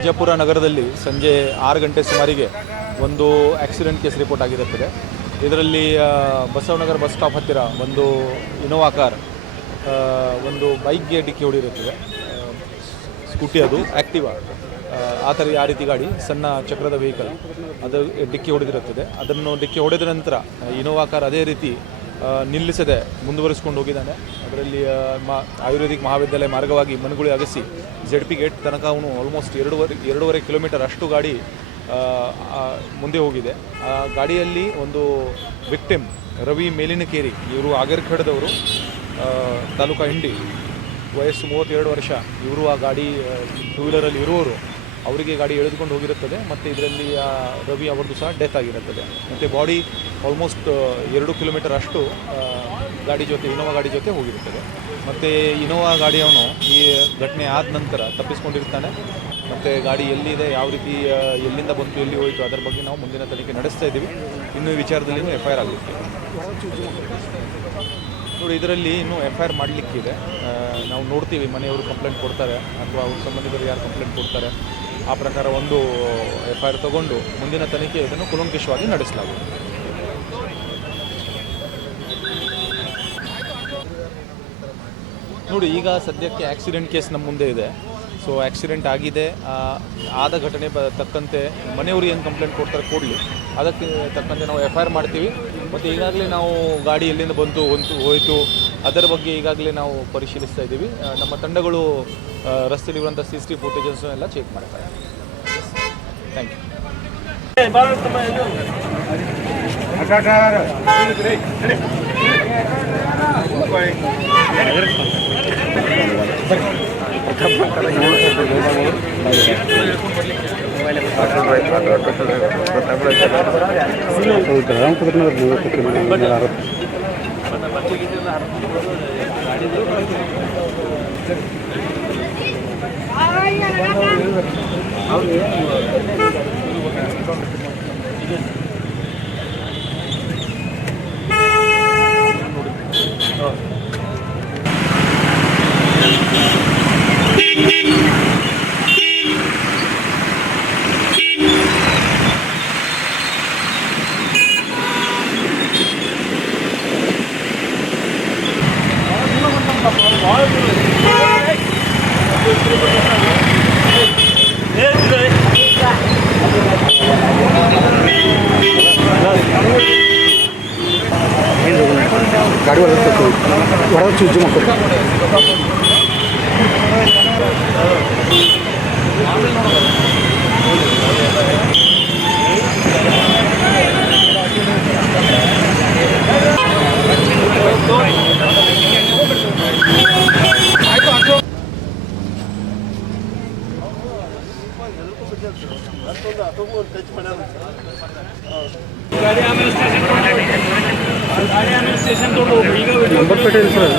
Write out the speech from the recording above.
ವಿಜಯಪುರ ನಗರದಲ್ಲಿ ಸಂಜೆ 6 ಗಂಟೆ ಸುಮಾರಿಗೆ ಒಂದು ಆಕ್ಸಿಡೆಂಟ್ ಕೇಸ್ ರಿಪೋರ್ಟ್ ಆಗಿರುತ್ತದೆ. ಇದರಲ್ಲಿ ಬಸವನಗರ ಬಸ್ ಸ್ಟಾಪ್ ಹತ್ತಿರ ಒಂದು ಇನೋವಾ ಕಾರ್ ಒಂದು ಬೈಕ್ಗೆ ಡಿಕ್ಕಿ ಹೊಡೆದಿರುತ್ತದೆ. ಸ್ಕೂಟಿ, ಅದು ಆ್ಯಕ್ಟಿವಾ, ಆ ರೀತಿ ಗಾಡಿ, ಸಣ್ಣ ಚಕ್ರದ ವೆಹಿಕಲ್ ಅದು ಡಿಕ್ಕಿ ಹೊಡೆದಿರುತ್ತದೆ. ಅದನ್ನು ಡಿಕ್ಕಿ ಹೊಡೆದ ನಂತರ ಇನೋವಾ ಕಾರ್ ಅದೇ ರೀತಿ ನಿಲ್ಲಿಸದೆ ಮುಂದುವರಿಸಿಕೊಂಡು ಹೋಗಿದ್ದಾನೆ. ಅದರಲ್ಲಿ ಆಯುರ್ವೇದಿಕ್ ಮಹಾವಿದ್ಯಾಲಯ ಮಾರ್ಗವಾಗಿ ಮನಗುಳಿ ಅಗಸಿ ZP ಗೇಟ್ ತನಕ ಅವನು ಆಲ್ಮೋಸ್ಟ್ 2.5 ಕಿಲೋಮೀಟರ್ ಅಷ್ಟು ಗಾಡಿ ಮುಂದೆ ಹೋಗಿದೆ. ಆ ಗಾಡಿಯಲ್ಲಿ ಒಂದು ವಿಕ್ಟಿಮ್ ರವಿ ಮೇಲಿನಕೇರಿ, ಇವರು ಆಗರ್ಖಡದವರು, ತಾಲೂಕಾ ಇಂಡಿ, ವಯಸ್ಸು 32 ವರ್ಷ. ಇವರು ಆ ಗಾಡಿ ಟೂ ವೀಲರಲ್ಲಿ ಇರುವವರು, ಅವರಿಗೆ ಗಾಡಿ ಎಳೆದುಕೊಂಡು ಹೋಗಿರುತ್ತದೆ. ಮತ್ತು ಇದರಲ್ಲಿ ರವಿ ಅವರದ್ದು ಸಹ ಡೆತ್ ಆಗಿರುತ್ತದೆ. ಮತ್ತು ಬಾಡಿ ಆಲ್ಮೋಸ್ಟ್ 2 ಕಿಲೋಮೀಟರ್ ಅಷ್ಟು ಗಾಡಿ ಜೊತೆ, ಇನೋವಾ ಗಾಡಿ ಜೊತೆ ಹೋಗಿರುತ್ತದೆ. ಮತ್ತು ಇನೋವಾ ಗಾಡಿಯವನು ಈ ಘಟನೆ ಆದ ನಂತರ ತಪ್ಪಿಸ್ಕೊಂಡಿರ್ತಾನೆ. ಮತ್ತು ಗಾಡಿ ಎಲ್ಲಿದೆ, ಯಾವ ರೀತಿ, ಎಲ್ಲಿಂದ ಬಂತು, ಎಲ್ಲಿ ಹೋಯಿತು, ಅದರ ಬಗ್ಗೆ ನಾವು ಮುಂದಿನ ತನಿಖೆ ನಡೆಸ್ತಾ ಇದ್ದೀವಿ. ಇನ್ನೂ ವಿಚಾರದಲ್ಲಿ FIR ಆಗಲಿಕ್ಕೆ ನೋಡಿ, ಇದರಲ್ಲಿ ಇನ್ನೂ FIR ಮಾಡಲಿಕ್ಕಿದೆ. ನಾವು ನೋಡ್ತೀವಿ, ಮನೆಯವರು ಕಂಪ್ಲೇಂಟ್ ಕೊಡ್ತಾರೆ ಅಥವಾ ಅವ್ರ ಸಂಬಂಧಿಕರು ಯಾರು ಕಂಪ್ಲೇಂಟ್ ಕೊಡ್ತಾರೆ, ಆ ಪ್ರಕಾರ ಒಂದು FIR ತಗೊಂಡು ಮುಂದಿನ ತನಿಖೆ ಇದನ್ನು ಕೂಲಂಕಷವಾಗಿ ನಡೆಸಲಾಗುತ್ತದೆ. ನೋಡಿ, ಈಗ ಸದ್ಯಕ್ಕೆ ಆಕ್ಸಿಡೆಂಟ್ ಕೇಸ್ ನಮ್ಮ ಮುಂದೆ ಇದೆ. ಸೊ ಆಕ್ಸಿಡೆಂಟ್ ಆಗಿದೆ, ಆದ ಘಟನೆ ತಕ್ಕಂತೆ ಮನೆಯವರು ಏನು ಕಂಪ್ಲೇಂಟ್ ಕೊಡ್ತಾರೆ ಕೊಡಲಿ, ಅದಕ್ಕೆ ತಕ್ಕಂತೆ ನಾವು FIR ಮಾಡ್ತೀವಿ. ಮತ್ತು ಈಗಾಗಲೇ ನಾವು ಗಾಡಿ ಎಲ್ಲಿಂದ ಬಂತು ಹೋಯಿತು ಅದರ ಬಗ್ಗೆ ಈಗಾಗಲೇ ನಾವು ಪರಿಶೀಲಿಸ್ತಾ ಇದ್ದೀವಿ. ನಮ್ಮ ತಂಡಗಳು ರಸ್ತೆಯಲ್ಲಿರುವಂಥ CCTV ಫುಟೇಜಸ್ ಎಲ್ಲ ಚೆಕ್ ಮಾಡ್ತಾರೆ. Thank you. ಗಾಡಿ ಹೊರ ಚೂಜು ಮಕ್ಕಳು ಗಾಡಿ ಆಮೇಲೆ ಸ್ಟೇಷನ್ ತೊಗೊಂಡು ಈಗ ನಂಬರ್ ಪ್ಲೇಟ್ ಇಲ್ಲ ಸರ್.